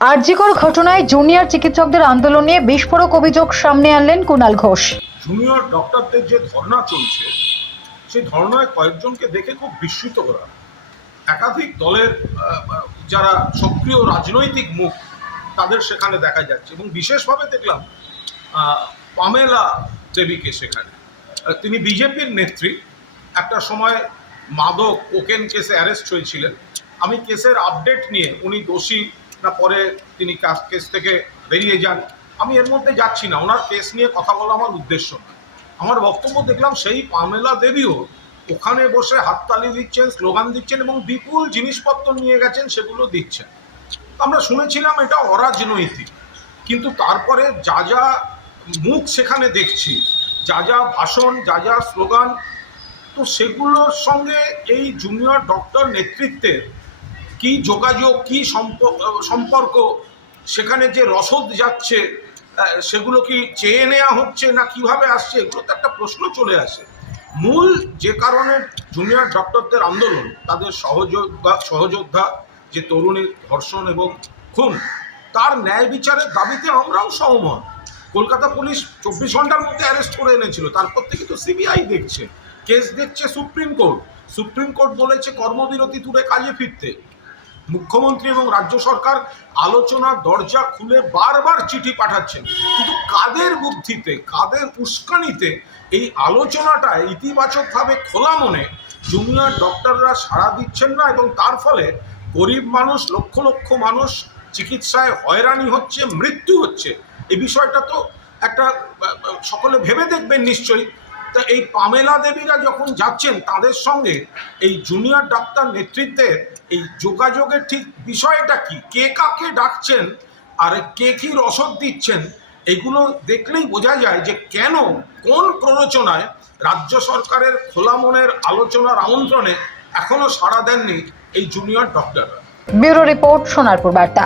আরজিকর ঘটনায় জুনিয়র চিকিৎসকদের আন্দোলন নিয়ে বিস্ফোরক অভিযোগ সামনে আনলেন কুণাল ঘোষ। জুনিয়র ডক্টরদের যে ধর্ণা চলছে সেই ধর্ণায় কয়েকজনকে দেখে খুব বিস্মিত করা। একাধিক দলের যারা সক্রিয় রাজনৈতিক মুখ তাদের সেখানে দেখা যাচ্ছে এবং বিশেষভাবে দেখলাম পামেলা দেবীকে সেখানে। তিনি বিজেপির নেত্রী, একটা সময় মাদক কোকেন কেসে অ্যারেস্ট হয়েছিলেন। আমি কেসের আপডেট নিয়ে উনি দোষী না পরে তিনি কেস থেকে বেরিয়ে যান আমি এর মধ্যে যাচ্ছি না, ওনার কেস নিয়ে কথা বলা আমার উদ্দেশ্য না। আমার বক্তব্য দেখলাম সেই পামেলা দেবীও ওখানে বসে হাততালি দিচ্ছেন, স্লোগান দিচ্ছেন এবং বিপুল জিনিসপত্র নিয়ে গেছেন, সেগুলো দিচ্ছেন। আমরা শুনেছিলাম এটা অরাজনৈতিক, কিন্তু তারপরে যা যা মুখ সেখানে দেখছি, যা যা ভাষণ, যা যা স্লোগান, তো সেগুলোর সঙ্গে এই জুনিয়র ডক্টর নেতৃত্বের কি যোগাযোগ, কি সম্পর্ক, সেখানে যে রসদ যাচ্ছে সেগুলো কি চেয়ে নেওয়া হচ্ছে না কিভাবে আসছে, এগুলো তো একটা প্রশ্ন চলে আসে। মূল যে কারণে জুনিয়র ডক্টরদের আন্দোলন, তাদের সহযোদ্ধা যে তরুণীর ধর্ষণ এবং খুন, তার ন্যায় বিচারের দাবিতে আমরাও সহমত। কলকাতা পুলিশ 24 ঘন্টার মধ্যে অ্যারেস্ট করে এনেছিল, তারপর থেকে তো সিবিআই দেখছে, কেস দেখছে সুপ্রিম কোর্ট। সুপ্রিম কোর্ট বলেছে কর্মবিরতি তুলে কাজে ফিরতে। মুখ্যমন্ত্রী এবং রাজ্য সরকার আলোচনার দরজা খুলে বারবার চিঠি পাঠাচ্ছেন, কিন্তু কাদের বুদ্ধিতে, কাদের উস্কানিতে এই আলোচনাটা ইতিবাচকভাবে খোলা মনে জুনিয়র ডক্টররা সাড়া দিচ্ছেন না এবং তার ফলে গরিব মানুষ, লক্ষ লক্ষ মানুষ চিকিৎসায় হয়রানি হচ্ছে, মৃত্যু হচ্ছে। এই বিষয়টা তো একটা সকলে ভেবে দেখবেন নিশ্চয়ই। তা এই পামেলা দেবীরা যখন যাচ্ছেন, তাদের সঙ্গে এই জুনিয়র ডাক্তার নেতৃত্বের এই যোগাযোগের ঠিক বিষয়টা কি, কে কাকে ডাকছেন আর কে কি রসদ দিচ্ছেন, এগুলো দেখলেই বোঝা যায় যে কেন, কোন প্ররোচনায় রাজ্য সরকারের খোলা মনের আলোচনার আমন্ত্রণে এখনো সাড়া দেননি এই জুনিয়র ডক্টররা। ব্যুরো রিপোর্ট, সোনারপুর বার্তা।